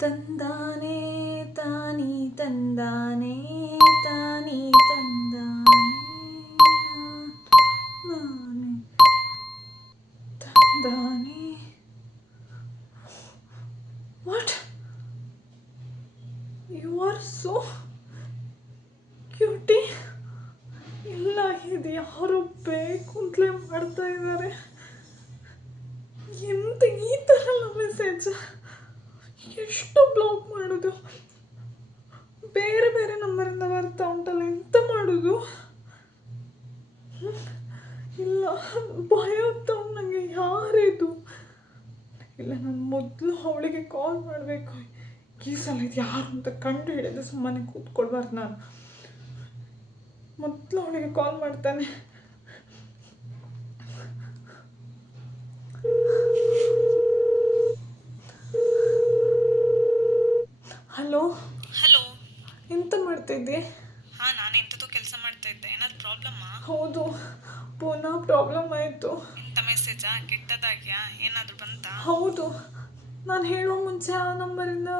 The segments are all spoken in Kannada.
ತಂದಾನೆ ತಾನಿ ತಂದಾನೆ ತಾನಿ ತಂದಾನೆ ನಾನೇ ತಂದಾನೆ. What, you are so cutie. ಇಲ್ಲ, ಇದು ಯಾರು ಬೇಕು ಅಂತಲೇ ಮಾಡ್ತಾ ಇದ್ದಾರೆ. ಎಂತ ಈ ಥರ ಮೆಸೇಜ್, ಎಷ್ಟು ಬ್ಲಾಕ್ ಮಾಡೋದು? ಬೇರೆ ಬೇರೆ ನಂಬರಿಂದ ಬರ್ತಾ ಉಂಟಲ್ಲ, ಎಂತ ಮಾಡೋದು? ಇಲ್ಲ, ಭಯ ಆಗ್ತಾ ಉಂಟು ನನಗೆ. ಯಾರಿದು? ಇಲ್ಲ, ನಾನು ಮೊದಲು ಅವಳಿಗೆ ಕಾಲ್ ಮಾಡಬೇಕು. ಈ ಸಲ ಇದು ಯಾರು ಅಂತ ಕಂಡು ಹಿಡಿದು ಸುಮ್ಮನೆ ಕೂತ್ಕೊಳ್ಬಾರ್ದು. ನಾನು ಮೊದಲು ಅವಳಿಗೆ ಕಾಲ್ ಮಾಡ್ತಾನೆ. ಹಲೋ ಹಲೋ, ಎಂತ ಮಾಡ್ತಿದ್ದೆ? ಹಾಂ, ನಾನು ಎಂಥದ್ದು ಕೆಲಸ ಮಾಡ್ತಾ ಇದ್ದೆ. ಏನಾದ್ರು ಪ್ರಾಬ್ಲಮ್ಮಾ? ಹೌದು, ಪುನಃ ಪ್ರಾಬ್ಲಮ್ ಆಯಿತು. ಎಂಥ ಮೆಸೇಜಾ? ಕೆಟ್ಟದಾಗ್ಯಾ? ಏನಾದರೂ ಬಂತಾ? ಹೌದು, ನಾನು ಹೇಳೋ ಮುಂಚೆ ಆ ನಂಬರಿಂದ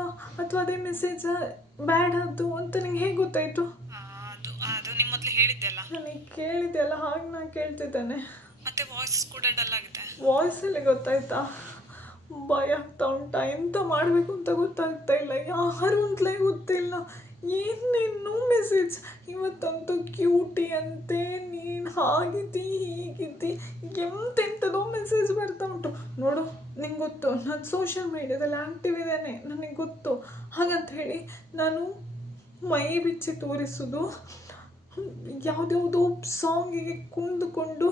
ಅಥವಾ ಅದೇ ಮೆಸೇಜ್ ಬ್ಯಾಡ್ ಆದ್ದು ಅಂತ ನಿಂಗೆ ಹೇಗೆ ಗೊತ್ತಾಯಿತು? ಅದು ಅದು ನಿಮ್ಮ ಮೊದಲು ಹೇಳಿದ್ದೆಲ್ಲ. ನನಗೆ ಕೇಳಿದೆಲ್ಲ, ಹಾಗೆ ನಾನು ಕೇಳ್ತಿದ್ದೇನೆ. ಮತ್ತೆ ವಾಯ್ಸ್ ಕೂಡ ಡಲ್ ಆಗಿದೆ. ವಾಯ್ಸಲ್ಲಿ ಗೊತ್ತಾಯ್ತಾ? ಭಯ ಆಗ್ತಾ ಉಂಟಾ? ಎಂತ ಮಾಡಬೇಕು ಅಂತ ಗೊತ್ತಾಗ್ತಾ ಇಲ್ಲ. ಯಾರು ಅಂತಲೇ ಗೊತ್ತಿಲ್ಲ. ಏನೇನು ಮೆಸೇಜ್. ಇವತ್ತಂತೂ ಕ್ಯೂಟಿ ಅಂತೆ, ನೀನು ಹಾಗಿದ್ದಿ ಹೀಗಿದ್ದಿ, ಎಂತೆಂಥದೋ ಮೆಸೇಜ್ ಬರ್ತಾ ಉಂಟು. ನೋಡು, ನಿಂಗೆ ಗೊತ್ತು ನಾನು ಸೋಷಿಯಲ್ ಮೀಡ್ಯಾದಲ್ಲಿ ಆ್ಯಕ್ಟಿವ್ ಇದ್ದೇನೆ, ನನಗೆ ಗೊತ್ತು. ಹಾಗಂತ ಹೇಳಿ ನಾನು ಮೈ ಬಿಚ್ಚಿ ತೋರಿಸೋದು, ಯಾವುದ್ಯಾವುದೋ ಸಾಂಗಿಗೆ ಕುಂದುಕೊಂಡು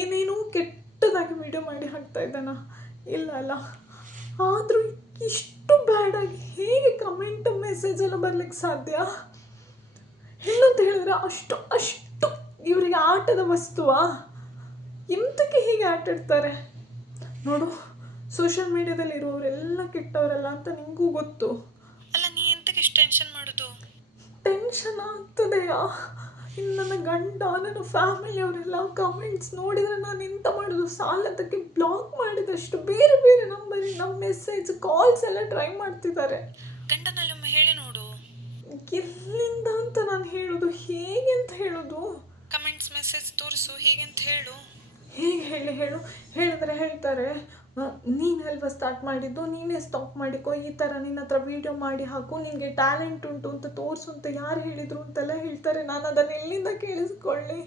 ಏನೇನೋ ಕೆಟ್ಟದಾಗಿ ವಿಡಿಯೋ ಮಾಡಿ ಹಾಕ್ತಾ ಇದ್ದಾನ? ಇಲ್ಲ ಅಲ್ಲ. ಆದರೂ ಇಷ್ಟು ಬ್ಯಾಡಾಗಿ ಹೇಗೆ ಕಮೆಂಟ್ ಮೆಸೇಜ್ ಎಲ್ಲ ಬರ್ಲಿಕ್ಕೆ ಸಾಧ್ಯ? ಹೆಣ್ಣು ಅಂತ ಹೇಳಿದ್ರೆ ಅಷ್ಟು ಅಷ್ಟು ಇವರಿಗೆ ಆಟದ ವಸ್ತುವಾ? ಎಂತಕ್ಕೆ ಹೀಗೆ ಆಟ ಆಡ್ತಾರೆ? ನೋಡು, ಸೋಷಿಯಲ್ ಮೀಡ್ಯಾದಲ್ಲಿ ಇರುವವರೆಲ್ಲ ಕೆಟ್ಟವರಲ್ಲ ಅಂತ ನಿಂಗೂ ಗೊತ್ತು. ಅಲ್ಲ, ನೀ ಎಂತಕ್ಕೆ ಇಷ್ಟು ಟೆನ್ಷನ್ ಮಾಡೋದು? ಟೆನ್ಷನ್ ಆಗ್ತದೆಯಾ? ಇನ್ನು ನನ್ನ ಗಂಡ, ನನ್ನ ಫ್ಯಾಮಿಲಿಯವರೆಲ್ಲ ಕಮೆಂಟ್ಸ್ ನೋಡಿದರೆ ನಾನು ಎಂತ ಮಾಡೋದು? ಸಾಲದಕ್ಕೆ ಬ್ಲಾಕ್ ಮಾಡಿದಷ್ಟು ಬೇರೆ ಬೇರೆ ನಂಬರಿಗೆ ನಮ್ಮ ಮೆಸೇಜ್ ಕಾಲ್ಸ್ ಎಲ್ಲ ಟ್ರೈ ಮಾಡ್ತಿದ್ದಾರೆ. ಗಂಡನಲ್ಲಿ ಒಮ್ಮೆ ಹೇಳಿ ನೋಡು. ಎಲ್ಲಿಂದ ಅಂತ ನಾನು ಹೇಳೋದು? ಹೇಗೆ ಅಂತ ಹೇಳೋದು? ಕಮೆಂಟ್ಸ್ ಮೆಸೇಜ್ ತೋರಿಸು, ಹೀಗೆ ಅಂತ ಹೇಳು. ಹೇಗೆ ಹೇಳಿದ್ರೆ ಹೇಳ್ತಾರೆ, ನೀನಲ್ವ ಸ್ಟಾರ್ಟ್ ಮಾಡಿದ್ದು, ನೀನೇ ಸ್ಟಾಪ್ ಮಾಡಿಕೋ, ಈ ಥರ ನಿನ್ನ ಹತ್ರ ವೀಡಿಯೋ ಮಾಡಿ ಹಾಕು, ನಿನಗೆ ಟ್ಯಾಲೆಂಟ್ ಉಂಟು ಅಂತ ತೋರಿಸು ಅಂತ ಯಾರು ಹೇಳಿದರು ಅಂತೆಲ್ಲ ಹೇಳ್ತಾರೆ. ನಾನು ಅದನ್ನು ಎಲ್ಲಿಂದ ಕೇಳಿಸ್ಕೊಳ್ಳಿ?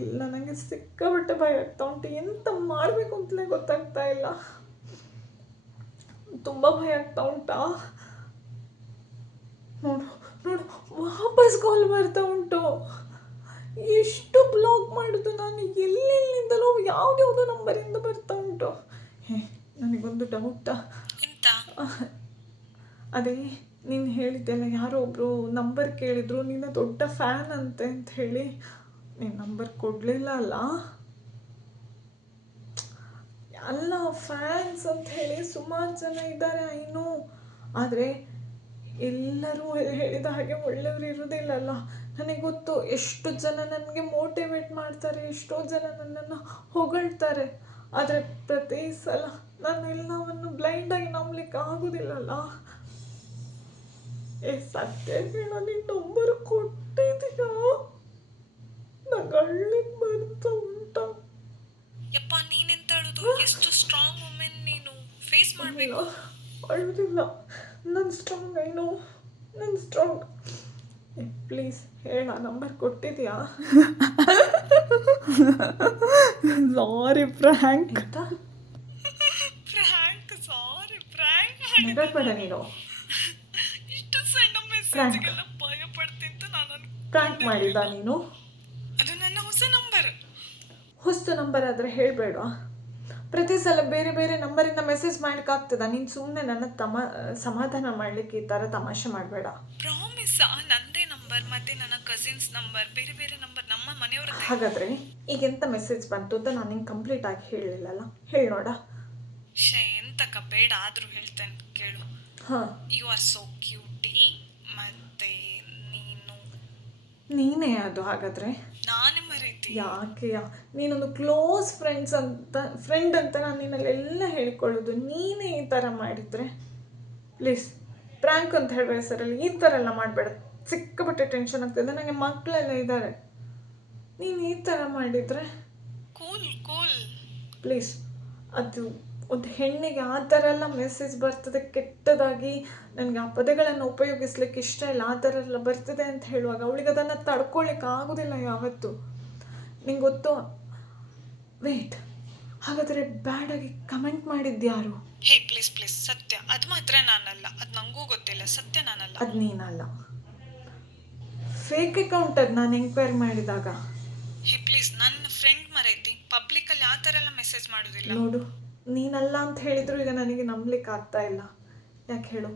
ಇಲ್ಲ, ನನಗೆ ಸಿಕ್ಕಾಪಟ್ಟೆ ಭಯ ಆಗ್ತಾ ಉಂಟು. ಎಂತ ಮಾಡಬೇಕು ಅಂತಲೇ ಗೊತ್ತಾಗ್ತಾ ಇಲ್ಲ. ತುಂಬ ಭಯ ಆಗ್ತಾ ಉಂಟಾ? ನೋಡು ನೋಡು, ವಾಪಸ್ ಕಾಲ್ ಬರ್ತಾ ಉಂಟು. ಎಷ್ಟು ಬ್ಲಾಕ್ ಮಾಡೋದು ನಾನು? ಎಲ್ಲೆಲ್ಲಿಂದಲೋ ಯಾವುದ್ಯಾವುದೋ ನಂಬರಿಂದ ಬರ್ತಾ ಉಂಟು. ನನಗೊಂದು ಡೌಟಾ. ಎಂತ? ಅದೇ ನೀನು ಹೇಳಿದ್ದೆಲ್ಲ, ಯಾರೋ ಒಬ್ಬರು ನಂಬರ್ ಕೇಳಿದ್ರು, ನಿನ್ನ ದೊಡ್ಡ ಫ್ಯಾನ್ ಅಂತೆ ಅಂತ ಹೇಳಿ. ನೀನು ನಂಬರ್ ಕೊಡಲಿಲ್ಲ ಅಲ್ಲ? ಅಲ್ಲ, ಫ್ಯಾನ್ಸ್ ಅಂತ ಹೇಳಿ ಸುಮಾರು ಜನ ಇದ್ದಾರೆ, ಐನೋ. ಆದರೆ ಎಲ್ಲರೂ ಹೇಳಿದ ಹಾಗೆ ಒಳ್ಳೆಯವರು ಇರೋದಿಲ್ಲಲ್ಲ. ನನಗೆ ಗೊತ್ತು, ಎಷ್ಟು ಜನ ನನಗೆ ಮೋಟಿವೇಟ್ ಮಾಡ್ತಾರೆ, ಎಷ್ಟೋ ಜನ ನನ್ನನ್ನು ಹೊಗಳ್ತಾರೆ. ಆದರೆ ಪ್ರತಿ ಸಲ ನಾನು ಎಲ್ಲವನ್ನು ಬ್ಲೈಂಡಾಗಿ ನಂಬಲಿಕ್ಕೆ ಆಗೋದಿಲ್ಲಲ್ಲ. ಸತ್ಯ ಹೇಳೋ, ನೀನು ನಂಬರ್ ಕೊಟ್ಟಿದ್ದೀಯಾ? ನಗಳಿಗ್ ಬರ್ತಾ ಉಂಟಾ? ಯಪ್ಪ, ನೀನೆಂತ ಹೇಳುದು? ಎಷ್ಟು ಸ್ಟ್ರಾಂಗ್ ವುಮೆನ್ ನೀನು. ಫೇಸ್ ಮಾಡಬೇಕು. ಅಳುವುದಿಲ್ಲ, ನಾನು ಸ್ಟ್ರಾಂಗ್, ಐನೋ, ನಾನು ಸ್ಟ್ರಾಂಗ್. ಪ್ಲೀಸ್ ಹೇಳ, ನಂಬರ್ ಕೊಟ್ಟಿದ್ಯಾ? ಸಾರಿ, ಪ್ರ್ಯಾಂಕ್. ಫ್ರ್ಯಾಂಕ್? ಸಾರಿ, ಫ್ರ್ಯಾಂಕ್. ನಗಬೇಡ ನೀನು. ಇಷ್ಟು ಸಣ್ಣ ಮೆಸೇಜ್ಗೆಲ್ಲ ಭಯ ಪಡ್ತಿಂತ ನಾನು ಪ್ರ್ಯಾಂಕ್ ಮಾಡಿದ್ದ ನೀನು? ಅದು ನನ್ನ ಹೊಸ ನಂಬರ್. ಹೊಸ ನಂಬರ್ ಆದರೆ ಹೇಳಬೇಡ. ಪ್ರತಿ ಸಲ ಬೇರೆ ಬೇರೆ ನಂಬರಿಂದ ಮೆಸೇಜ್ ಮಾಡೋಕ್ಕಾಗ್ತದ? ನೀನು ಸುಮ್ಮನೆ ನನ್ನ ಸಮಾಧಾನ ಮಾಡಲಿಕ್ಕೆ ಈ ಥರ ತಮಾಷೆ ಮಾಡಬೇಡ. ಪ್ರಾಮಿಸಾ? ನಂದೇ ನಂಬರ್ ಮತ್ತೆ ನನ್ನ ಕಸಿನ್ಸ್ ನಂಬರ್, ಬೇರೆ ಬೇರೆ ನಂಬರ್ ನಮ್ಮ ಮನೆಯವ್ರ. ಹಾಗಾದರೆ ಈಗೆಂತ ಮೆಸೇಜ್ ಬಂತು ಅಂತ ನಾನು ನಿಂಗೆ ಕಂಪ್ಲೀಟ್ ಆಗಿ ಹೇಳಿಲ್ಲಲ್ಲ? ಹೇಳಿ ನೋಡ. ಎಂತಕ್ಕ ಬೇಡ, ಆದರೂ ಹೇಳ್ತೇನೆ ಕೇಳು. ಹಾಂ, ಯು ಆರ್ ಸೋ ಕ್ಯೂಟಿ. ಮತ್ತೆ ನೀನೇ ಅದು? ಹಾಗಾದರೆ ನಾನೇ ಮರೀತಿ? ಯಾಕೆಯಾ? ನೀನೊಂದು ಕ್ಲೋಸ್ ಫ್ರೆಂಡ್ ಅಂತ ನಾನು ನಿನ್ನಲ್ಲೆಲ್ಲ ಹೇಳಿಕೊಳ್ಳೋದು. ನೀನೇ ಈ ಥರ ಮಾಡಿದರೆ ಪ್ಲೀಸ್ ಪ್ರ್ಯಾಂಕ್ ಅಂತ ಹೇಳುವ ಹೆಸರಲ್ಲಿ ಈ ಥರ ಎಲ್ಲ ಮಾಡಬೇಡ. ಸಿಕ್ಕಾಪಟ್ಟೆ ಟೆನ್ಷನ್ ಆಗ್ತದೆ, ನನಗೆ ಮಕ್ಕಳೆಲ್ಲ ಇದ್ದಾರೆ. ನೀನು ಈ ಥರ ಮಾಡಿದರೆ ಕೂಲ್ ಕೂಲ್. ಪ್ಲೀಸ್. ಅದು ಒಂದು ಹೆಣ್ಣಿಗೆ ಆ ಥರ ಎಲ್ಲ ಮೆಸೇಜ್ ಬರ್ತದೆ ಕೆಟ್ಟದಾಗಿ, ನನಗೆ ಆ ಪದಗಳನ್ನು ಉಪಯೋಗಿಸ್ಲಿಕ್ಕೆ ಇಷ್ಟ ಇಲ್ಲ, ಆ ಥರ ಎಲ್ಲ ಬರ್ತದೆ ಅಂತ ಹೇಳುವಾಗ ಅವಳಿಗೆ ಅದನ್ನು ತಡ್ಕೊಳ್ಳಿಕ್ಕೆ ಆಗೋದಿಲ್ಲ ಯಾವತ್ತೂ. ನಿಂಗೆ ಗೊತ್ತು? ವೇಟ್, ಹಾಗಾದರೆ ಬ್ಯಾಡಾಗಿ ಕಮೆಂಟ್ ಮಾಡಿದ್ಯಾರು? ಹೇ ಪ್ಲೀಸ್ ಪ್ಲೀಸ್, ಸತ್ಯ ಅದು ಮಾತ್ರ ನಾನಲ್ಲ, ಅದು ನನಗೂ ಗೊತ್ತಿಲ್ಲ, ಸತ್ಯ ನಾನಲ್ಲ. ಅದು ನೀನಲ್ಲ, ಫೇಕ್ ಅಕೌಂಟ್. ಅದು ನಾನು ಎಂಕ್ವೈರಿ ಮಾಡಿದಾಗ. ಹೇ ಪ್ಲೀಸ್, ನನ್ನ ಫ್ರೆಂಡ್ ಮರೈತಿ, ಪಬ್ಲಿಕಲ್ಲಿ ಆ ಥರ ಎಲ್ಲ ಮೆಸೇಜ್ ಮಾಡೋದಿಲ್ಲ. ನೋಡು, ನೀನಲ್ಲ ಅಂತ ಹೇಳಿದ್ರು ಈಗ ನನಗೆ ನಂಬಲಿಕ್ಕೆ ಆಗ್ತಾ ಇಲ್ಲ. ಯಾಕೆ ಹೇಳು?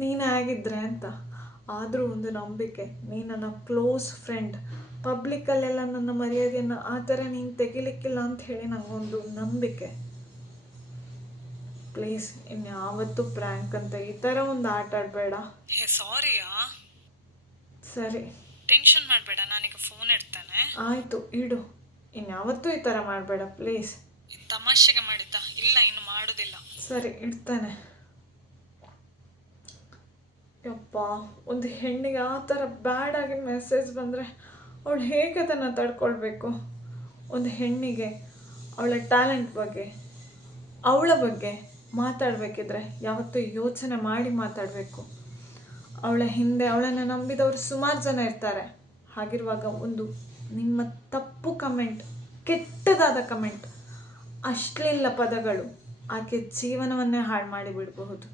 ನೀನೇ ಆಗಿದ್ರೆ ಅಂತ. ಆದರೂ ಒಂದು ನಂಬಿಕೆ, ನೀನು ನನ್ನ ಕ್ಲೋಸ್ ಫ್ರೆಂಡ್, ಪಬ್ಲಿಕಲ್ಲೆಲ್ಲ ನನ್ನ ಮರ್ಯಾದೆಯನ್ನು ಆ ಥರ ನೀನು ತೆಗಿಲಿಕ್ಕಿಲ್ಲ ಅಂತ ಹೇಳಿ ನನಗೊಂದು ನಂಬಿಕೆ. ಪ್ಲೀಸ್, ಇನ್ಯಾವತ್ತೂ ಪ್ರ್ಯಾಂಕ್ ಅಂತ ಈ ಥರ ಒಂದು ಆಟ ಆಡಬೇಡ. ಹೇ ಸಾರಿಯಾ. ಸರಿ, ಟೆನ್ಷನ್ ಮಾಡಬೇಡ, ನಾನೀಗ ಫೋನ್ ಇಡ್ತೇನೆ. ಆಯಿತು, ಇಡು. ಇನ್ಯಾವತ್ತೂ ಈ ಥರ ಮಾಡಬೇಡ ಪ್ಲೀಸ್. ತಮಾಷೆಗೆ ಮಾಡಿದ್ದ, ಇಲ್ಲ ಇನ್ನು ಮಾಡೋದಿಲ್ಲ. ಸರಿ, ಇಡ್ತಾನೆ. ಯಪ್ಪ, ಒಂದು ಹೆಣ್ಣಿಗೆ ಆ ಥರ ಬ್ಯಾಡಾಗಿ ಮೆಸೇಜ್ ಬಂದರೆ ಅವಳು ಹೇಗೆ ಅದನ್ನು ತಡ್ಕೊಳ್ಬೇಕು? ಒಂದು ಹೆಣ್ಣಿಗೆ ಅವಳ ಟ್ಯಾಲೆಂಟ್ ಬಗ್ಗೆ, ಅವಳ ಬಗ್ಗೆ ಮಾತಾಡಬೇಕಿದ್ರೆ ಯಾವತ್ತೂ ಯೋಚನೆ ಮಾಡಿ ಮಾತಾಡಬೇಕು. ಅವಳ ಹಿಂದೆ ಅವಳನ್ನು ನಂಬಿದವರು ಸುಮಾರು ಜನ ಇರ್ತಾರೆ. ಹಾಗಿರುವಾಗ ಒಂದು ನಿಮ್ಮ ತಪ್ಪು ಕಮೆಂಟ್, ಕೆಟ್ಟದಾದ ಕಮೆಂಟ್, ಅಶ್ಲೀಲ ಪದಗಳು ಆಕೆ ಜೀವನವನ್ನೇ ಹಾಳು ಮಾಡಿಬಿಡಬಹುದು.